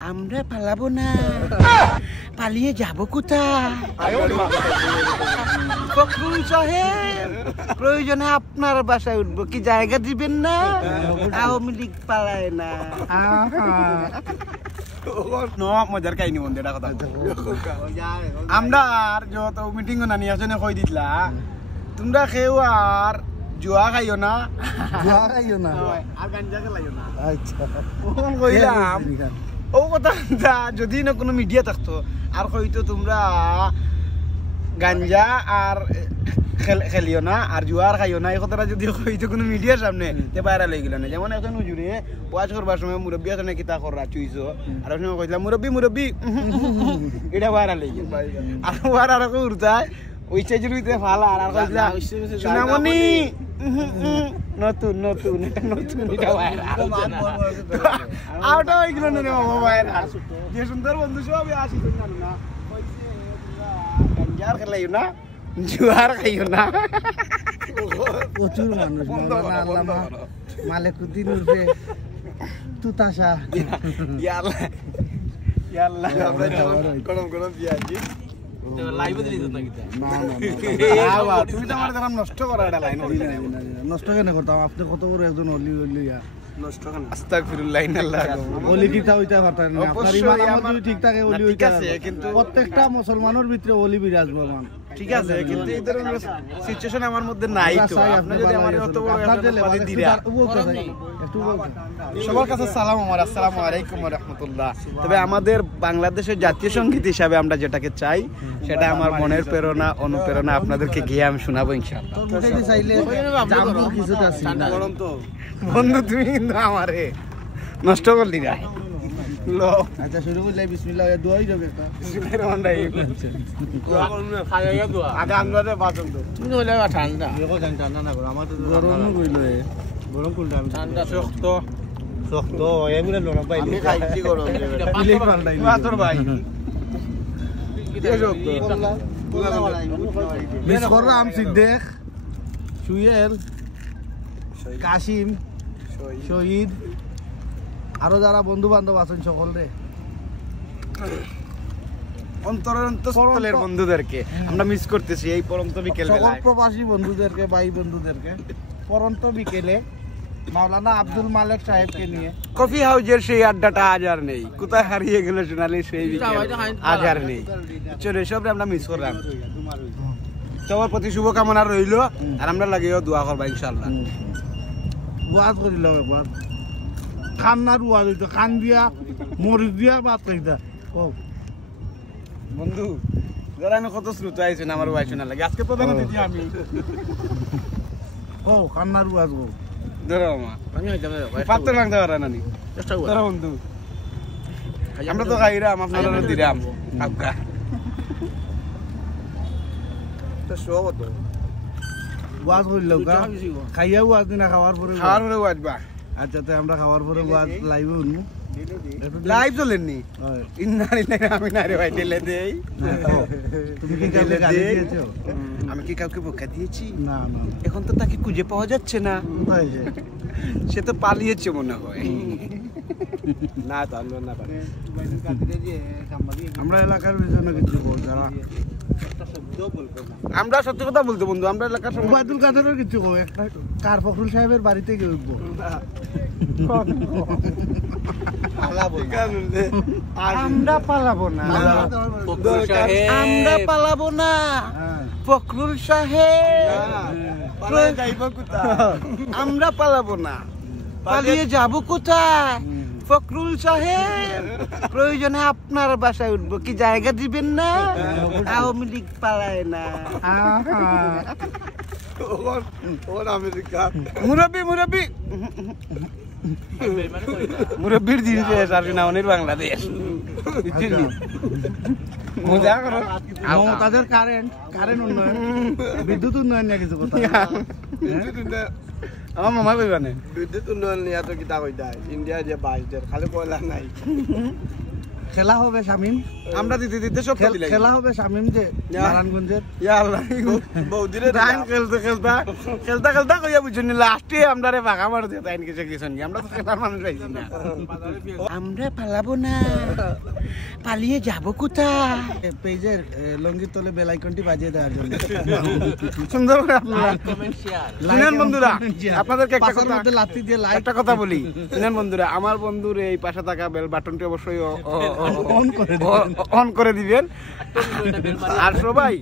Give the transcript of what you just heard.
আমরা পালাবো না, পালিয়ে যাবো কোথায়? ফখরুল সাহেব, প্রয়োজনে আপনার বাসায় উঠবো, কি জায়গা দিবেন না? আওয়ামী লীগ পালায় না। মজার কাহিনী বন্ধু, এটা কথা আমরা আর যত মিটিং না নিয়ে আসনে কই দিতলা, তোমরা কেউ আর জুয়া খাইও না, আর গাঞ্জা খেলাইও না। আচ্ছা কইলাম ও কথা যদি না কোনো মিডিয়া থাকতো আর হয়তো তোমরা গাঞ্জা আর খেলিও না আর জুয়ার খাইও না, এই কথাটা যদি হয়তো কোনো মিডিয়ার সামনে ভাইরাল হয়ে গেল না। যেমন এখন হুজুরে ওয়াজ করবার সময় মুরব্বী আসনে কিতা করা চুইছো, আর ওই সময় কইলাম মুরব্বী এটা ভাইরাল হয়ে গেল। আর ওয়ার আর উড়তায় ওই সাইজের ভিতরে ফালা আর কইলাম সোনামণি নতুন নতুন নতুন এটা ভাইরাল আউট হয়ে গেল না রে বাবা ভাইরাল। যে সুন্দর বন্ধু সবই আসি না গাঞ্জার খেলাইও না, জুয়ার খাইও না। প্রচুর মানুষ আল্লামা মালিকুদ্দিন উর্ফে তুতাশা গরম গরম পিয়াজি তুমি তো আমার দেখলাম নষ্ট করা এটা লাইন। নষ্ট কেন করতাম? আপনি কত বড় একজন অলি অলি নষ্ট কেন? আস্তাগফিরুল্লাহ ইন্নাল্লাহ। অলি কিতা হইতা পারতেন না, আপনার ইমান আমল যদি ঠিক থাকে অলি হইতা আছে, কিন্তু প্রত্যেকটা মুসলমানের ভিতরে অলি বিরাজমান। ঠিক আছে, কিন্তু এই ধরনের সিচুয়েশন আমার মধ্যে নাই তো। আপনি যদি আমার অত বড় একটা দিরা একটু বলতে সবার কাছে সালাম আমার, আসসালামু আলাইকুম ওয়া রাহমাতুল্লাহ। তবে আমাদের বাংলাদেশের জাতীয় সঙ্গীত হিসাবে আমরা যেটাকে চাই সেটা আমার মনের প্রেরণা অনুপ্রেরণা আপনাদেরকে গিয়ে আমি শোনাবো ইনশাআল্লাহ। বন্ধু তুমি কিন্তু আমারে নষ্ট করলি না। আচ্ছা শুরু করলে বিসমিল্লাহ দোয়াই যাবে একটা বিসমিল্লাহির রহমানির রহিম। দোয়া করুন না, খাইয়া দোয়া আগে আমরাতে বাঁচন তো তুমি হইলে ঠান্ডা এখন ঠান্ডা না করো, আমার তো গরম কইলো গরম করলে আমি ঠান্ডা শক্ত শক্ত এগুলো লোনা পাই আমি খাইছি গরম দিলে পাল্টাই বাতর ভাই কি শক্ত মিস করলাম সিদ্দিক, সুয়েল, কাশিম, শহীদ, আরো যারা বন্ধু বান্ধব আছেন সকল রে অন্তরের বন্ধুদেরকে আমরা মিস করতেছি এই পরন্ত বিকেল সকল বেলায়। প্রবাসী বন্ধুদেরকে, ভাই বন্ধুদেরকে পরন্ত বিকেলে মাওলানা আব্দুল মালেক সাহেবকে নিয়ে কফি হাউজের সেই আড্ডাটা আজ আর নেই, কোথায় হারিয়ে গেল সোনালি সেই বিকেল আজ আর নেই। চলে সবরে আমরা মিস করলাম। সবার প্রতি শুভকামনা রইল আর আমরা লাগিয়েও দোয়া করবা ইনশাআল্লাহ। ওয়াজ করিল একবার খান্নার ওয়াজ হইতো, খান দিয়া মরিচ দিয়া ভাত খাইতা। ও বন্ধু যারা আমি কত শ্রোতা আইছেন আমার ওয়াই শোনা লাগে, আজকে প্রধান অতিথি আমি। ও খান্নার ওয়াজ গো ধরো মা পাত্র লাগতে পারে না নি ধরো বন্ধু, আমরা তো খাইরাম আপনারা দিরাম আপকা তো শো কত ওয়াজ করিল খাইয়া ওয়াজ দিনা খাওয়ার পরে ওয়াজ বা। আচ্ছা তো আমরা খাওয়ার পরে ওয়াজ লাইভে উঠবো। লাইভ চলেননি ইন্নালিল্লাহি ওয়া ইন্না ইলাইহি রাজিউন দেই। তুমি কি কাউকে গালি দিয়েছো? আমি কি কাউকে বকা দিয়েছি? না না এখন তো তাকে খুঁজে পাওয়া যাচ্ছে না, সে তো পালিয়েছে মনে হয়। না তো আমরা না পারি, আমরা এলাকার জন্য কিছু বল যারা আমরা সত্যি কথা বলতে বন্ধু, আমরা এলাকার ওবায়দুল কাদেরের কিছু কো একটা কার ফখরুল সাহেবের বাড়িতে গিয়ে উঠবো। আমরা পালাবো না, আমরা পালাবো না ফখরুল সাহেব, আমরা পালাবো না, পালিয়ে যাবো কোথায়? ফখরুল সাহেব, প্রয়োজনে আপনার বাসায় উঠবো, কি জায়গা দিবেন না? আওয়ামী লীগ পালায় না। মুরব্বী মুরব্বী মুরব্বীর দিন অনির বাংলাদেশ তাদের কারেন্ট উন্নয়ন, বিদ্যুৎ উন্নয়ন নিয়ে কিছু কথা আমার মামা কইবা না। বিদ্যুৎ উন্নয়ন নিয়ে তো কিতা কইতা ইন্ডিয়া যে 22 খালি কয়লা নাই। খেলা হবে শামিম, আমরা দিতে দিতে সব দিলে খেলা হবে শামিম যে নারায়ণগঞ্জের ইয়া আল্লাহ বৌদিরে দান খেলতে খেলতে কইয়া বুঝুনি লাস্টে আমরা রে ভাগা মার দিয়ে তাইন কিছু কিছু নি আমরা তো খেলার মানুষ পাইছি না আমরা পালাবো না পালিয়ে যাব কোথায় পেজের লঙ্গির তলে বেল আইকনটি বাজিয়ে দেওয়ার জন্য সুন্দর করে আপনারা শুনেন বন্ধুরা আপনাদেরকে একটা কথা বলি শুনেন বন্ধুরা আমার বন্ধুর এই পাশে থাকা বেল বাটনটি অবশ্যই অন করে দিবেন আর সবাই